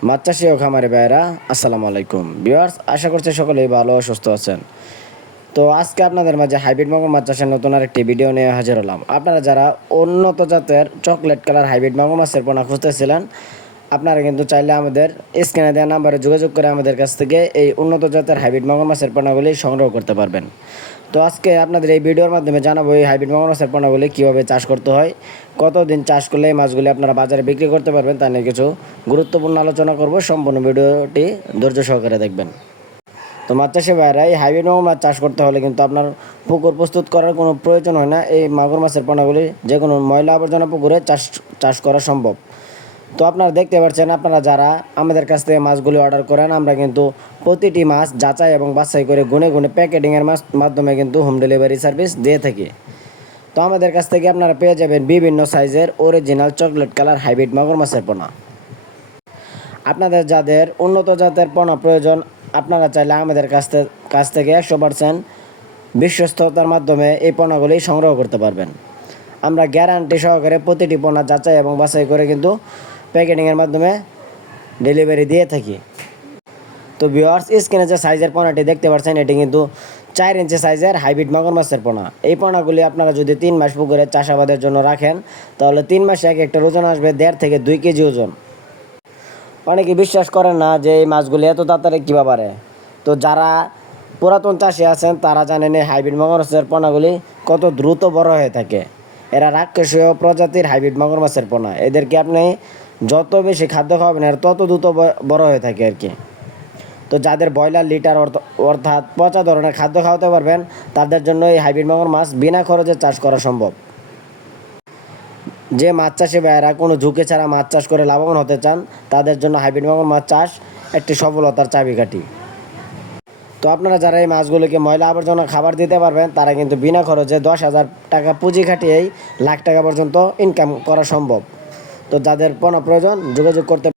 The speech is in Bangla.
মাছ চাষি ও খামারি ভাইরা আসসালামু আলাইকুম ভিউয়ার্স, আশা করছি সকলেই ভালো ও সুস্থ আছেন। তো আজকে আপনাদের মাঝে হাইব্রিড মাগুর মাছ চাষের নতুন আরেকটি ভিডিও নিয়ে হাজির হলাম। আপনারা যারা উন্নত জাতের চকলেট কালার হাইব্রিড মাগুর মাছের পোনা খুঁজতেছিলেন, আপনারা কিন্তু চাইলে আমাদের স্ক্রিনে দেওয়া নাম্বারে যোগাযোগ করে আমাদের কাছ থেকে এই উন্নত জাতের হাইব্রিড মাগুর মাছের পোনাগুলি সংগ্রহ করতে পারবেন। তো আজকে আপনাদের এই ভিডিওর মাধ্যমে জানাবো এই হাইব্রিড মাগুর মাছের পোনাগুলি কীভাবে চাষ করতে হয়, কতদিন চাষ করলে এই মাছগুলি আপনারা বাজারে বিক্রি করতে পারবেন তা নিয়ে কিছু গুরুত্বপূর্ণ আলোচনা করব। সম্পূর্ণ ভিডিওটি ধৈর্য সহকারে দেখবেন। তো মাছ চাষি ভাইরা, এই হাইব্রিড মাগুর মাছ চাষ করতে হলে কিন্তু আপনার পুকুর প্রস্তুত করার কোনো প্রয়োজন হয় না। এই মাগুর মাছের পোনাগুলি যে কোনো ময়লা আবর্জনা পুকুরে চাষ করা সম্ভব। তো আপনারা দেখতে পাচ্ছেন, আপনারা যারা আমাদের কাছ থেকে মাছগুলি অর্ডার করেন, আমরা কিন্তু প্রতিটি মাছ যাচাই এবং বাছাই করে গুনে গুনে প্যাকেটিংয়ের মাধ্যমে কিন্তু হোম ডেলিভারি সার্ভিস দিয়ে থাকি। তো আমাদের কাছ থেকে আপনারা পেয়ে যাবেন বিভিন্ন সাইজের অরিজিনাল চকলেট কালার হাইব্রিড মাগুর মাছের পোনা। আপনাদের যাদের উন্নত জাতের পোনা প্রয়োজন, আপনারা চাইলে আমাদের কাছ থেকে 100% বিশ্বস্ততার মাধ্যমে এই পোনাগুলি সংগ্রহ করতে পারবেন। আমরা গ্যারান্টি সহকারে প্রতিটি পোনা যাচাই এবং বাছাই করে কিন্তু প্যাকেটিংয়ের মাধ্যমে ডেলিভারি দিয়ে থাকি। তো ভিউয়ার্স, স্ক্রিনে যে সাইজের পোনাটি দেখতে পাচ্ছেন, এটি কিন্তু 4 ইঞ্চি সাইজের হাইব্রিড মাগুর মাছের পোনা। এই পোনাগুলি আপনারা যদি 3 মাস পুকুরে চাষাবাদের জন্য রাখেন, তাহলে 3 মাসে এক একটা ওজন আসবে 1.5 থেকে 2 কেজি ওজন। অনেকে বিশ্বাস করেন না যে এই মাছগুলি এত তাড়াতাড়ি কীভাবে পারে। তো যারা পুরাতন চাষি আছেন তারা জানেন এই হাইব্রিড মাগুর মাছের পোনাগুলি কত দ্রুত বড় হয়ে থাকে। এরা রাক্ষসীয় প্রজাতির হাইব্রিড মাগুর মাছের পোনা। এদেরকে আপনি যত বেশি খাদ্য খাওয়াবেন আর তত দ্রুত বড় হয়ে থাকে আর কি। তো যাদের ব্রয়লার লিটার অর্থাৎ পচা ধরনের খাদ্য খাওয়াতে পারবেন, তাদের জন্য এই হাইব্রিড মাগুর মাছ বিনা খরচে চাষ করা সম্ভব। যে মাছ চাষি ভাইয়েরা কোনো ঝুঁকি ছাড়া মাছ চাষ করে লাভবান হতে চান, তাদের জন্য হাইব্রিড মাগুর মাছ চাষ একটি সফলতার চাবিকাঠি। তো আপনারা যারা এই মাছগুলোকে ময়লা আবর্জনা খাবার দিতে পারবেন, তারা কিন্তু বিনা খরচে 10,000 টাকা পুঁজি খাটিয়েই লাখ টাকা পর্যন্ত ইনকাম করা সম্ভব। তো যাদের পোনা প্রয়োজন যোগাযোগ করতে